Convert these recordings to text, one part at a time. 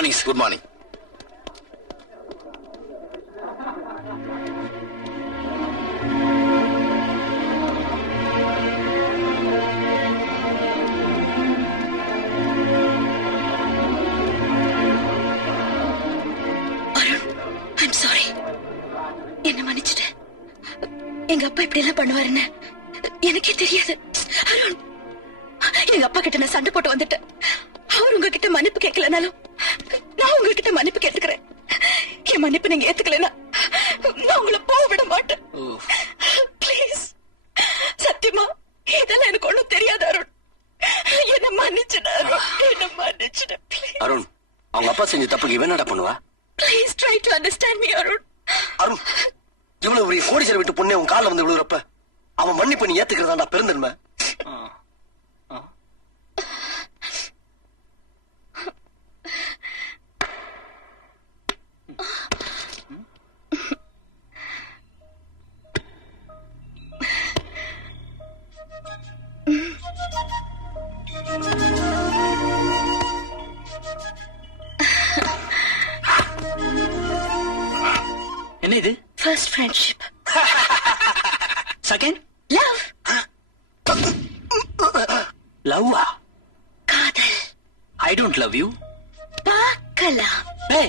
Morning. Good morning. என்ன மன்னிச்சிட்டு. எங்க அப்பா இப்படி எல்லாம் பண்ணுவாருன்னு எனக்கே தெரியாது. அருண், எங்க அப்பா கிட்ட நான் சண்டை போட்டு வந்துட்டேன். அவர் உங்ககிட்ட மன்னிப்பு கேட்கலனாலும் நான் உங்ககிட்ட மன்னிப்பு கேட்டுக்கிறேன். என் மன்னிப்பு நீங்க ஏத்துக்கலனா நான் உங்களை போக விட மாட்டேன். பிளீஸ், சத்தியமா இதெல்லாம் எனக்கு ஒண்ணும் தெரியாது அருண். என்ன மன்னிச்சிடு அருண், என்ன மன்னிச்சிடு ப்ளீஸ். அருண், அவங்க அப்பா செஞ்ச தப்புக்கு இவன் என்னடா பண்ணுவா? Please try to understand me Arun. Arun, இவ்வளவு ஒரு கோடீஸ்வரர் விட்டு பொண்ணே உன் காலில் வந்து விழுகிறப்ப அவன் மன்னிப்பு நீ ஏத்துக்கிறதாண்டா பெருந்தன்மை. என்ன இது? First friendship. Second? Love. Love-ஆ? காதல். I don't love you. பார்க்கலாம். Hey.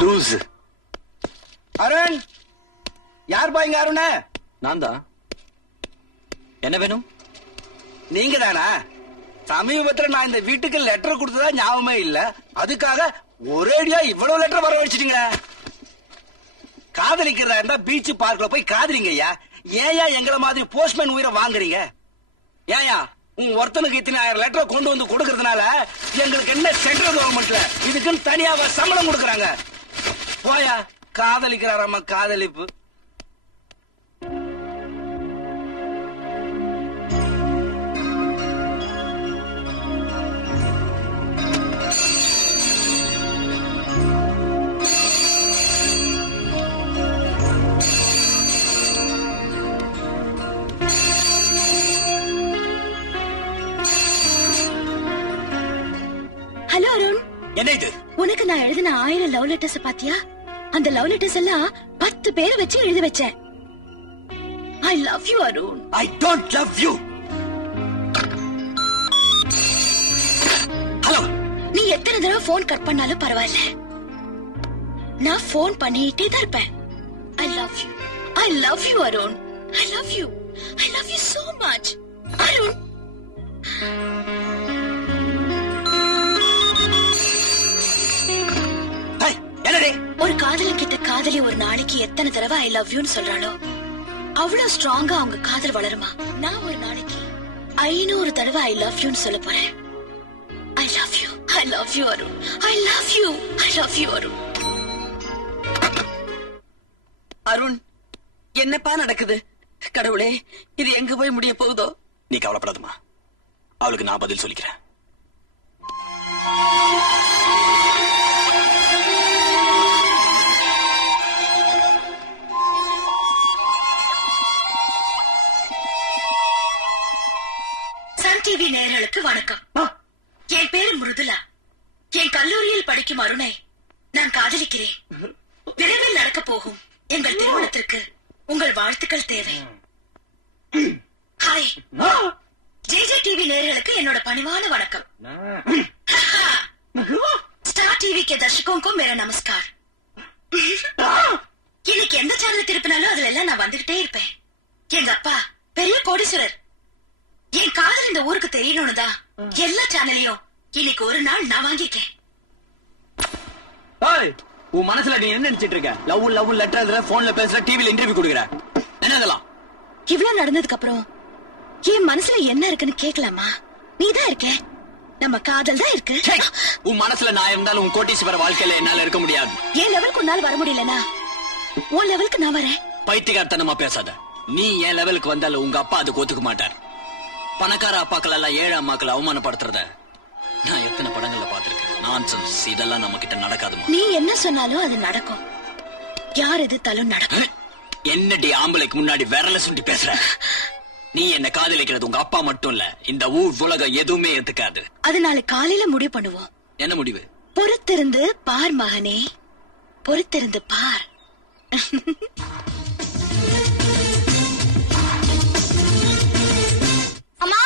லூஸ். அருண், யார் பாய்ங்க அருண? நான் தான். என்ன வேணும்? நீங்க தானா? சமீபத்துல நான் இந்த வீட்டுக்கு லெட்டர் கொடுத்ததா ஞாபகமே இல்ல. அதுக்காக ஒரேடியா இவ்வளவு லெட்டர் வர வச்சிட்டீங்க. காதலிக்கிறதா இருந்தா பீச் பார்க்ல போய் காதலிங்க ஐயா. ஏயா எங்களை மாதிரி போஸ்ட்மேன் உயிரை வாங்குறீங்க? ஏயா உன் ஒருத்தனுக்கு இத்தனை 1000 லெட்டர் கொண்டு வந்து கொடுக்கறதுனால எங்களுக்கு என்ன சென்ட்ரல் கவர்மெண்ட்ல இதுக்குன்னு தனியாவ சம்பளம் கொடுக்கறாங்க? போயா, காதலிக்கிறாராமா காதலிப்பு. ஹலோ அருண், என்ன இது? உனக்கு நான் எழுதின 1000 லவ் லெட்டர்ஸ் பாத்தியா? அந்த லவ் லெட்டர்ஸ் எல்லாம் 10 பேரை வச்சு எழுதி வச்சேன். I love you Arun. I don't love you. Hello, நீ எத்தனை தடவை போன் கட் பண்ணாலும் பரவாயில்ல, நான் போன் பண்ணிட்டே தான் இருப்பேன். I love you. I love you Arun. I love you. I love you so much. Arun, ஒரு காதலன் கிட்ட காதலி ஒரு நாளைக்கு எத்தனை தடவை ஐ லவ் யூன்னு சொல்றாளோ அவ்வளவு ஸ்ட்ராங்கா அவங்க காதல் வளருமா. நான் ஒரு நாளைக்கு 500 தடவை ஐ லவ் யூன்னு சொல்ல போறேன். I love you. I love you Arun. I love you. I love you Arun. Arun, என்னப்பா நடக்குது? கடவுளே, இது எங்க போய் முடிய போகுதோ? நீ கவலைப்படாதம்மா, அவளுக்கு நான் பதில் சொல்லிக்கிறேன். சன் டிவி நேயர்களுக்கு வணக்கம். என் பேரு மிருதுலா. என் கல்லூரியில் படிக்கும் அருணை நான் காதலிக்கிறேன். விரைவில் நடக்க போகும் எங்கள் திருமணத்திற்கு உங்கள் வாழ்த்துக்கள் தேவை. ஹாய், ஜேஜே டிவி நேயர்களுக்கு என்னோட பணிவான வணக்கம். ஸ்டார் டிவி के दर्शकों को मेरा नमस्कार. இன்னைக்கு எந்த சேனல் திருப்பினாலும் அதுல எல்லாம் நான் வந்துகிட்டே இருப்பேன். எங்க அப்பா பெரிய கோடீஸ்வரர். என் காதல் இந்த ஊருக்கு தெரியணும்னு தான் எல்லா சேனலையும் இன்னைக்கு ஒரு நாள் நான் வாங்கிக்கேன். உன் மனசுல நீ என்ன நினைச்சிட்டு இருக்க? லவ் லவ் லெட்டர் எழுதுற, போன்ல பேசுற, டிவில இன்டர்வியூ கொடுக்குற, என்ன இதெல்லாம்? இவ்வளவு நடந்ததுக்கு அப்புறம் என் மனசுல என்ன இருக்குன்னு கேட்கலாமா? நீதான் இருக்க, நம்ம காதல் தான் இருக்கு. உன் மனசுல நான் இருந்தாலும் உன் கோட்டீஸ்வர வாழ்க்கையில என்னால இருக்க முடியாது. என் லெவலுக்கு உன்னால வர முடியலனா உன் லெவலுக்கு நான் வரேன். பைத்தியக்காரத்தனமா பேசாத. நீ என் லெவலுக்கு வந்தாலும் உங்க அப்பா அதுக்கு ஒத்துக்க மாட்டார். பணக்கார அப்பாக்கள் எல்லாம் ஏழை அம்மாக்களை அவமானப்படுத்துறத நான் எத்தனை படங்கள்ல பாத்திருக்கேன். நான்சென்ஸ், இதெல்லாம் நம்ம கிட்ட நடக்காதுமா. நீ என்ன சொன்னாலும் அது நடக்கும். யார் எதிர்த்தாலும் நடக்கும். என்னடி ஆம்பளைக்கு முன்னாடி விரல சுண்டி பேசுற? நீ என்ன காதலிக்கிறது உங்க அப்பா மட்டும் இல்ல, இந்த ஊர் உலகம் எதுவுமே ஏத்துக்காது. அது நாளை காலையில முடிவு பண்ணுவோம். என்ன முடிவு? பொறுத்திருந்து பார் மகனே, பொறுத்திருந்து பார். அம்மா,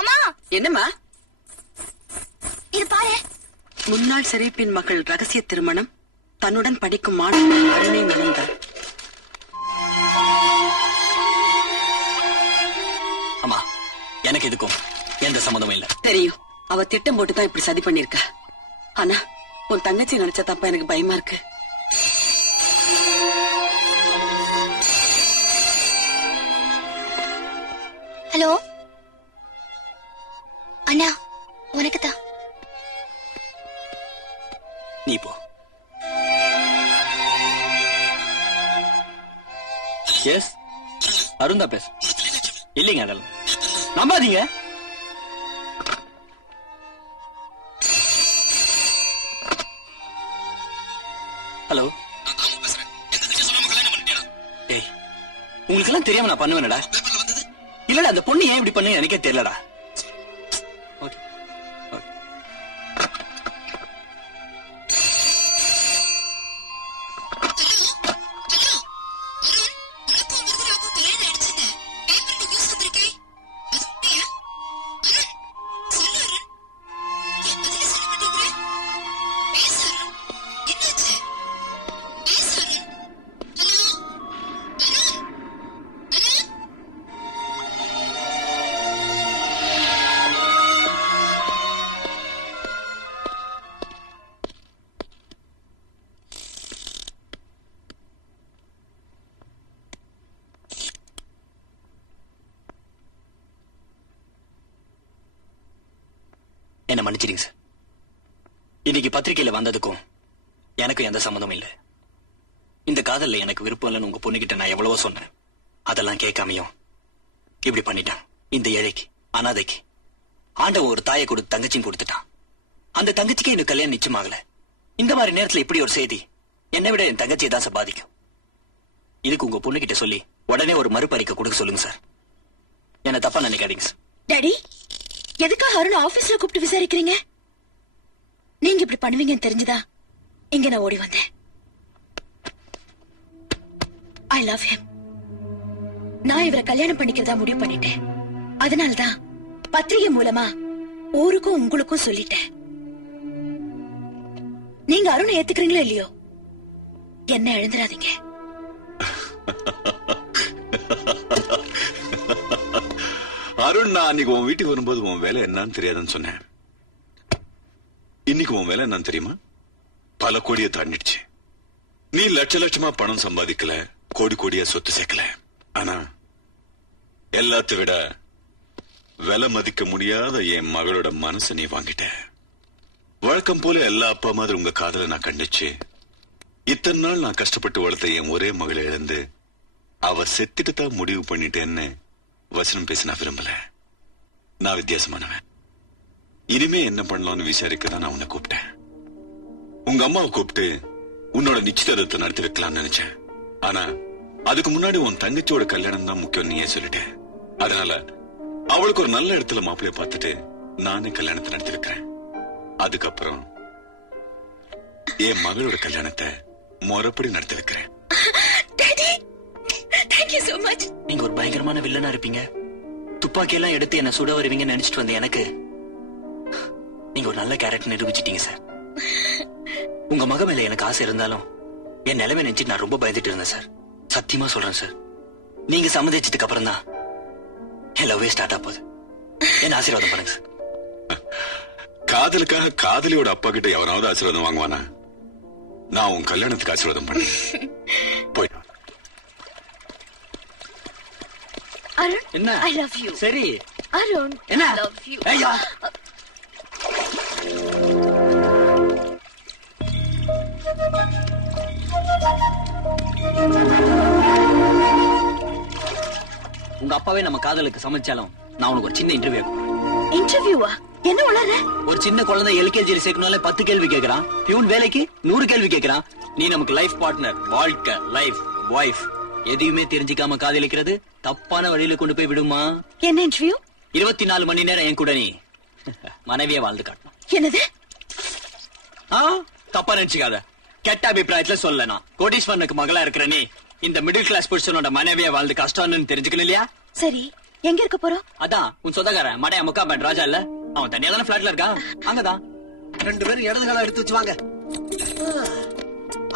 அம்மா, என்னம்மா? இது பாரு. முன்னாள் சிறைப்பின் மகள் ரகசிய திருமணம் தன்னுடன் படிக்கும் மாணவன் அருணை மணந்தார். அம்மா, எனக்கு இதுக்கும் எந்த சம்மதமும் இல்ல. தெரியும், அவ திட்டம் போட்டுதான் இப்படி சதி பண்ணிருக்க. ஆனா உன் தங்கச்சி நினைச்ச தப்பா எனக்கு பயமா இருக்கு. ஹலோ அண்ணா, உனக்கு தான். நீ போ. எஸ், அருந்தா பேசு. இல்லைங்க, அதெல்லாம் நம்பாதீங்க. ஹலோ, ஏய், உங்களுக்கெல்லாம் தெரியாம நான் பண்ணுவேனடா? இல்லடா, அந்த பொண்ணு ஏன் இப்படி பண்ணு எனக்கே தெரியலடா. Okay, okay. என்ன மன்னிச்சிடுங்க சார். இன்னைக்கு பத்திரிகையில வந்ததுக்கும் எனக்கும் எந்த சம்மந்தமும் இல்ல. இந்த காதல்ல எனக்கு விருப்பம் இல்லைன்னு உங்க பொண்ணுகிட்ட நான் எவ்வளவோ சொன்னேன். அதெல்லாம் கேட்காமையும் இப்படி பண்ணிட்டான். இந்த ஏழைக்கு, அனாதைக்கு ஆண்டவன் ஒரு தாயை கொடுத்து தங்கச்சியும் கொடுத்துட்டான். அந்த தங்கச்சிக்கு இன்னும் கல்யாணம் நிச்சயமாகல. இந்த மாதிரி நேரத்துல இப்படி ஒரு செய்தி என்னை விட என் தங்கச்சியை தான் பாதிக்கும். இதுக்கு உங்க பொண்ணுகிட்ட சொல்லி உடனே ஒரு மறுபறிக்கை கொடுக்க சொல்லுங்க சார். என்ன தப்பா நினைக்காதீங்க சார். டாடி, எதுக்காக அருண் ஆபீஸ்ல கூப்பிட்டு விசாரிக்கிறீங்க? நீங்க இப்படி பண்ணுவீங்கன்னு தெரிஞ்சுதா இங்க நான் ஓடி வந்தேன். I love him. நான் இவரை கல்யாணம் பண்ணிக்கிறதா முடிவு பண்ணிட்டேன். அதனால்தான் பத்திரிகை மூலமா ஊருக்கும் உங்களுக்கும் சொல்லிட்டேன். நீங்க அருணை ஏத்துக்கிறீங்களோ இல்லையோ, என்ன எழுந்துடாதீங்க. அருண், நான் அன்னைக்கு உன் வீட்டுக்கு வரும்போது உன் வேலை என்னன்னு தெரியாதுன்னு சொன்னேன். இன்னைக்கு உன் வேலை என்னன்னு தெரியுமா? பல கோடியை தாண்டிடுச்சு. நீ லட்ச லட்சமா பணம் சம்பாதிக்கல, கோடி கோடியா சொத்து சேர்க்கல. ஆனா எல்லாத்தை விட விலை மதிக்க முடியாத என் மகளோட மனசை நீ வாங்கிட்ட. வழக்கம் போல எல்லா அப்பா மாதிரி உங்க காதலை நான் கண்டிச்சு, இத்தனை நாள் நான் கஷ்டப்பட்டு வளர்த்த என் ஒரே மகளை இழந்து அவ செத்துட்டு தான் முடிவு பண்ணிட்டேன்னு வசனம் பேச நான் விரும்பல. நான் வித்தியாசமானவன். இனிமே என்ன பண்ணலாம்னு விசாரிக்க தான் நான் உன்னை கூப்பிட்டேன். உங்க அம்மாவை கூப்பிட்டு உன்னோட நிச்சயதார்த்தத்தை நடத்தி வைக்கலாம்னு நினைச்சேன். ஆனா அதுக்கு முன்னாடி உன் தங்கச்சியோட கல்யாணம் தான் முக்கியம் நீயே சொல்லிட்டேன். அதனால அவளுக்கு ஒரு நல்ல இடத்துல மாப்பிள்ளைய பார்த்துட்டு நானே கல்யாணத்தை நடத்தி வைக்கிறேன். அதுக்கப்புறம் என் மகளோட கல்யாணத்தை முறைப்படி நடத்தி வைக்கிறேன். Thank you so much. நீங்க ஒரு பயங்கரமான வில்லனா இருப்பீங்க. துப்பாக்கி எல்லாம் எடுத்து என்ன சுட வருவீங்கன்னு நினைச்சிட்டு வந்த எனக்கு நீங்க ஒரு நல்ல கேரக்டர் நிரூபிச்சிட்டீங்க சார். உங்க மக மேல எனக்கு ஆசை இருந்தாலும் என் நிலைமை நினைச்சு நான் ரொம்ப பயந்துட்டு இருந்தேன் சார். சத்தியமா சொல்றேன் சார், நீங்க சம்மதிச்சதுக்கு அப்புறம் தான் என் லவ்வே ஸ்டார்ட் ஆகுது. என்ன ஆசீர்வாதம் பண்ணுங்க சார். காதலுக்காக காதலியோட அப்பா கிட்ட எவனாவது ஆசீர்வாதம் வாங்குவானா? நான் உன் கல்யாணத்துக்கு ஆசீர்வாதம் பண்ணேன். போயிட்டு அருண், என்ன? I love you. சரி, அருண், என்ன? I love you. ஐயா, உங்க அப்பாவே நம்ம காதலுக்கு சமைச்சாலும் நான் உனக்கு ஒரு சின்ன இன்டர்வியூ. இன்டர்வியூவா? என்ன உளற? ஒரு சின்ன குழந்தை எல்கேஜியில் சேர்க்கணும்ல 10 கேள்வி கேட்கறான். பியூன் வேலைக்கு 100 கேள்வி கேட்கறான். நீ நமக்கு லைஃப் பார்ட்னர், வாழ்க்கை, லைஃப், வைஃப் எதையுமே தெரிஞ்சுக்காம காதலிக்கிறது தப்பான வழியில கொண்டு போய் விடுமா? என்ன இன்டர்வியூ? 24 மணி நேரம் என் கூட நீ மனைவியே வாழ்ந்து காட்டணும். என்னது? தப்பா நினைச்சுக்காத. கெட்ட அபிப்பிராயத்துல சொல்ல, நான் கோடீஸ்வரனுக்கு மகளா இருக்கிற நீ இந்த மிடில் கிளாஸ் புருஷனோட மனைவியா வாழ்ந்து கஷ்டம்னு தெரிஞ்சுக்கணும் இல்லையா? சரி, எங்க இருக்க போறோம்? அதான் உன் சொந்தக்காரன் மடையா முக்கா பேண்ட் ராஜா இல்ல, அவன் தனியா தானே பிளாட்ல இருக்கான், அங்கதான். 2 பேரும் இடது காலம் எடுத்து வச்சு வாங்க.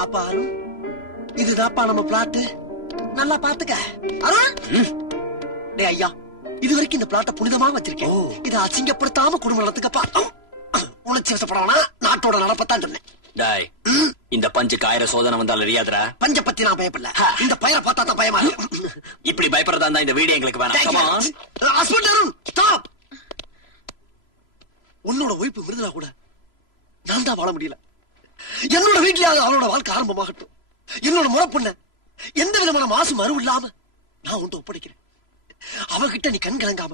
அப்பா அருண், இதுதான்ப்பா நம்ம பிளாட். நல்லா பாத்துக்க அருண். டேய் ஐயா, இது வரைக்கும் இந்த பிளாட்ட புனிதமா வச்சிருக்கேன். இதை அசிங்கப்படுத்தாம குடும்ப நடத்துக்கப்பா. உணர்ச்சி வசப்படவனா நாட்டோட நடப்பத்தான் சொன்னேன். டாய், இந்த பஞ்சுக்கு 1000 சோதனை வந்தாலும் அறியாதரா? பஞ்ச பத்தி நான் பயப்படல, இந்த பயிரை பார்த்தா தான் பயமா இருக்கு. இப்படி பயப்படுறதா இருந்தா இந்த வீடியோ எங்களுக்கு வேணாம். Come on. Husband Arun, stop. உன்னோட ஒய்ஃபு விருதுனா கூட நான் தான் வாழ முடியல. என்னோட வீட்லயாவது அவளோட வாழ்க்கை ஆரம்பமாகட்டும். என்னோட முறை பொண்ண எந்த விதமான மாசு மறு இல்லாம நான் உன்ட்ட ஒப்படைக்கிறேன். அவகிட்ட நீ கண் கலங்காம,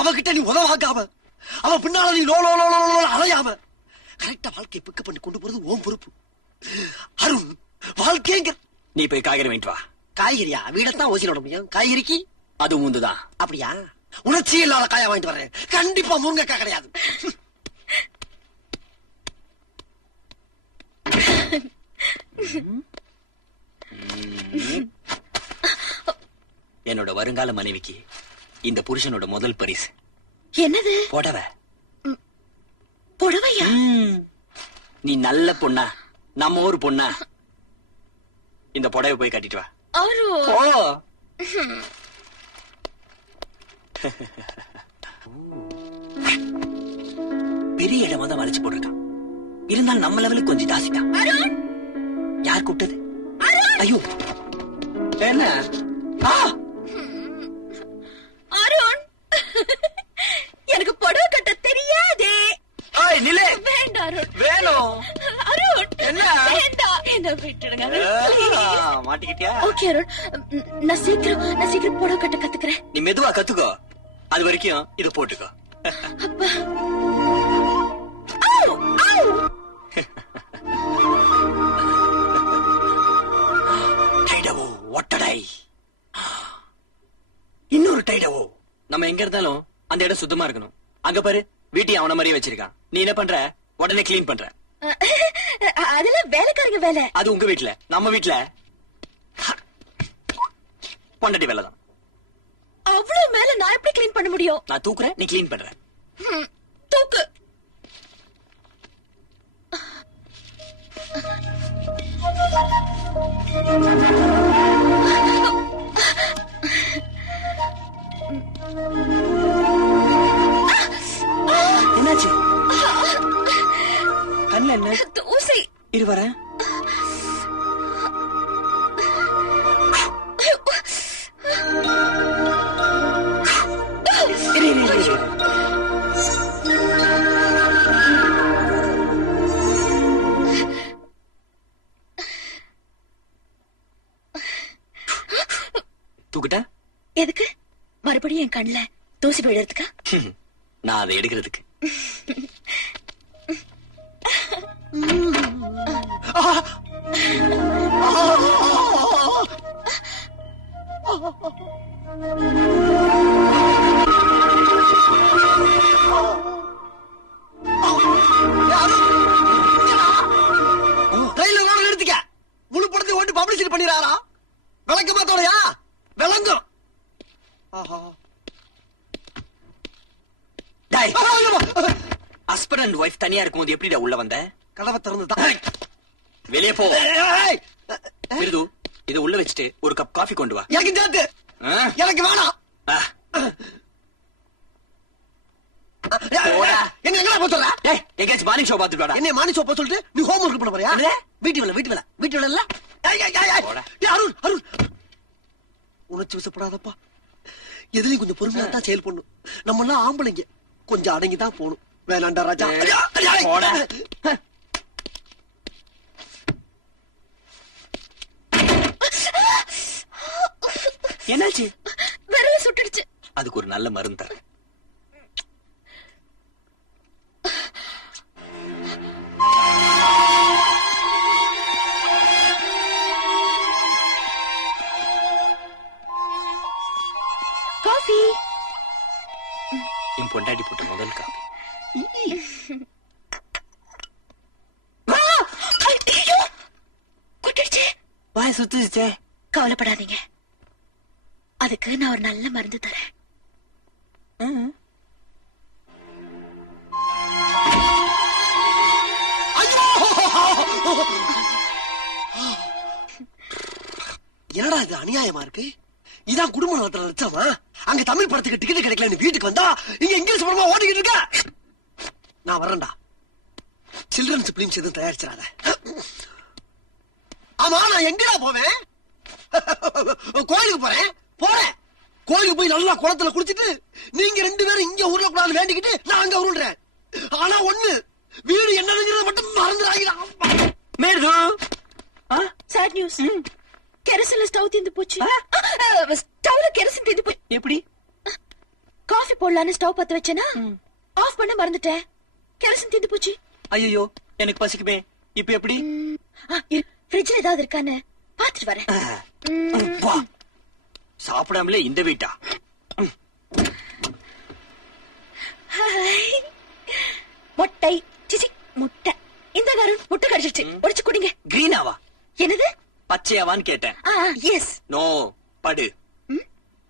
அவகிட்ட நீ உதவாக்காம, அவ பின்னால நீ லோ லோ லோ லோ லோ அலையாம கரெக்டா வாழ்க்கையை பிக்கப் பண்ணி கொண்டு போறது உன் பொறுப்பு. அருண், வாழ்க்கைங்க. நீ போய் காய்கறி வாங்கிட்டு வா. காய்கறியா? வீடத்தான் ஓசில விட முடியும். காய்கறிக்கு அது முந்துதான். அப்படியா? உணர்ச்சி இல்லாத காயா வாங்கிட்டு வர்றேன். கண்டிப்பா முருங்கைக்காய் கிடையாது. என்னோட வருங்கால மனைவிக்கு இந்த புருஷனோட முதல் பரிசு என்னது? புடவை. புடவையா? நீ நல்ல பொண்ணா, நம்ம ஊர் பொண்ணா, இந்த புடவை போய் கட்டிட்டு வா. அருண், பெரிய இடமா தான் வளைச்சு போட்டிருக்கான். இருந்தாலும் நம்ம லெவலுக்கு கொஞ்சம் ஜாஸ்திதான். யார் கூப்பிட்டது? ஐயோ, என்ன? அருண், எனக்கு புடவை கட்ட தெரியாதே. நிலே, வேண்டாம் அருண். வேணும். அருண், என்ன? வேண்டாம். என்ன விட்டுடுங்க அருண், please. மாட்டிக்கிட்டியா? ஓகே அருண், நான் சீக்கிரம் புடவை கட்ட கத்துக்கிறேன். நீ மெதுவா கத்துக்கோ, அது வரைக்கும் இத போட்டுக்கோ. அப்பா. ஆவ், ஆவ். டைடவோ, ஒட்டடை. இன்னொரு டைடவோ. நம்ம எங்க இருந்தாலும் அந்த இடம் சுத்தமா இருக்கணும். அங்க பாரு, வீட்டையும் அவன மாதிரியே வச்சிருக்கான். நீ என்ன பண்ற? உடனே கிளீன் பண்ற. அதெல்லாம் வேலைக்காரங்க வேலை. அது உங்க வீட்ல. நம்ம வீட்ல பொண்டாட்டி வேலை தான். அவ்வளவு மேல நான் எப்படி கிளீன் பண்ண முடியும்? நான் தூக்குறேன், நீ கிளீன் பண்ற. தூக்கு. என்னாச்சு? கண்ணுல என்ன? தூசி. இரு வரேன். இரு. தூக்கிட்ட? எதுக்கு? மறுபடியும் என் கண்ணுல தூசி விழுறதுக்கா? நான் அதை எடுக்கிறதுக்கு. நிறுத்திக்க. முழு படத்தை ஓட்டு பப்ளிசிட்டி பண்ணிடுறாரா? விளக்கமா தோலையா? விளங்கும். ஹஸ்பண்ட் அண்ட் ஒய்ஃப் தனியா இருக்கும்போது எப்படிடா உள்ள வந்த? கதவை திறந்துதான். வெளியே போ. மிருது, இதை உள்ள வச்சுட்டு ஒரு கப் காஃபி கொண்டு வா. எனக்கு சேர்த்து. எனக்கு வேணாம். என்ன எங்க போற? எங்கேயாச்சும் மார்னிங் ஷோ பாத்துட்டு வாடா. என்ன மார்னிங் ஷோ பா சொல்லிட்டு நீ ஹோம் ஒர்க் பண்ண போறியா? வீட்டு வேலை இல்ல. அருண், அருண், உணர்ச்சி வசப்படாதப்பா. எதுலயும் கொஞ்சம் பொறுமையா தான் செயல் பண்ணும். நம்ம எல்லாம் ஆம்பளைங்க, கொஞ்சம் அடங்கிதான் போகணும். வேணாண்டா ராஜா. என்னாச்சு? விரல சுட்டுடுச்சு. அதுக்கு ஒரு நல்ல மருந்து தரேன். முதல் காப்பி. ஐயோ! கொட்டிடுச்சே. வாய் சுத்துச்சே. கவலைப்படாதீங்க, அதுக்கு நான் ஒரு நல்ல மருந்து தரேன். என்னடா இது அநியாயமா இருக்கு? இதான் குடும்ப நடத்துற லட்சமா? அங்க தமிழ் படத்துக்கு டிக்கெட் கிடைக்கல, வீட்டுக்கு வந்தா இங்க இங்கிலீஷ் படமா ஓடிக்கிட்டு இருக்க. நான் வரேன்டா. சில்ட்ரன்ஸ் பிலிம்ஸ் எதுவும் தயாரிச்சிடாத. ஆமா, நான் எங்கடா போவேன்? கோயிலுக்கு போறேன். கோயிலுக்கு போய் நல்லா குளத்துல குளிச்சிட்டு நீங்க 2 பேரும் இங்க ஊர்ல கூடாது வேண்டிக்கிட்டு நான் அங்க உருள்றேன். ஆனா ஒண்ணு, வீடு என்னதுங்கிறத மட்டும் மறந்துடாங்க. மேது சாட் நியூஸ். கெரசின்ல ஸ்டவ் தீந்து போச்சு. ஸ்டவ்ல கெரசின் தீந்து போச்சு. எப்படி? காஃபி போடலான்னு ஸ்டவ் பத்த வச்சேனா ஆஃப் பண்ண மறந்துட்டேன். கெரசின் தீந்து போச்சு. ஐயோ, எனக்கு பசிக்குமே. இப்ப எப்படி? ஃப்ரிட்ஜ்ல ஏதாவது இருக்கான்னு பாத்துட்டு வரேன். சாப்பிடாமலே இந்த வீட்டா? மொட்டை சிச்சி முட்டை. இந்த கருண் முட்டை கடிச்சிருச்சு, உடைச்சு குடிங்க. கிரீனாவா? என்னது? பச்சையாவான்னு கேட்டேன். எஸ். நோ, படு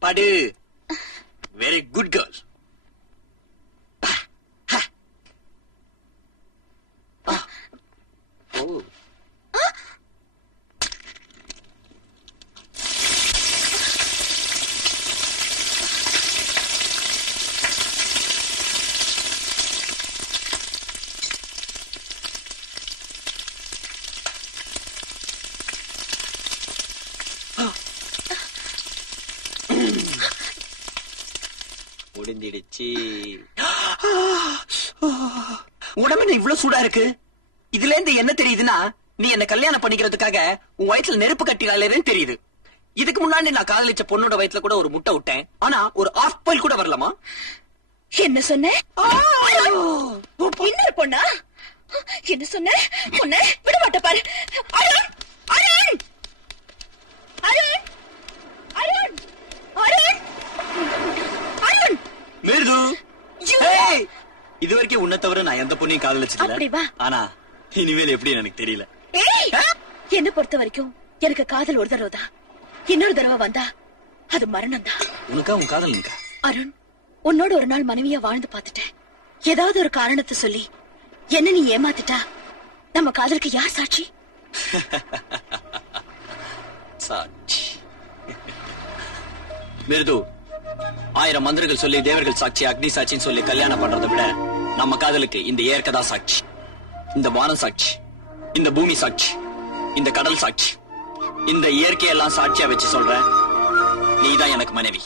படு. Very good girl. முடிஞ்சிடுச்சு. உடம்பு இவ்வளவு சூடா இருக்கு. இதுல இருந்து என்ன தெரியுதுன்னா, நீ என்ன கல்யாணம் பண்ணிக்கிறதுக்காக உன் வயிற்றுல நெருப்பு கட்டினாலேன்னு தெரியுது. இதுக்கு முன்னாடி நான் காதலிச்ச பொண்ணோட வயிற்றுல கூட ஒரு முட்டை விட்டேன். ஆனா ஒரு ஆஃப் பாயில் கூட வரலாமா? என்ன சொன்ன? இன்னொரு பொண்ணா? என்ன சொன்ன? பொண்ணு விட மாட்ட பாரு. அருண், அருண், அருண், அருண், அருண், அருண். மேது, You- இது வரைக்கும் உன்னை தவிர நான் எந்த பொண்ணையும் காதலிச்சது அப்படி வா. இல்ல. ஆனா இனிமேல் எப்படி எனக்கு தெரியல. ஏய், என்ன பொறுத்த வரைக்கும் எனக்கு காதல் ஒரு தடவை தான். இன்னொரு தடவை வந்தா அது மரணம் தான். உனக்கா உன் காதல் இருக்கா? அருண், உன்னோட ஒரு நாள் மனைவியா வாழ்ந்து பார்த்துட்டேன். ஏதாவது ஒரு காரணத்தை சொல்லி என்ன நீ ஏமாத்திட்டா நம்ம காதலுக்கு யார் சாட்சி? சாட்சி. மிருது, 1000 மந்திரங்கள் சொல்லி தேவர்கள் சாட்சி, அக்னி சாட்சின்னு சொல்லி கல்யாணம் பண்றதை விட நம்ம காதலுக்கு இந்த ஏற்கதா சாட்சி, இந்த வானம் சாட்சி, இந்த பூமி சாட்சி, இந்த கடல் சாட்சி, இந்த இயற்கையெல்லாம் சாட்சியா வச்சு சொல்றேன். நீதான் எனக்கு மனைவி.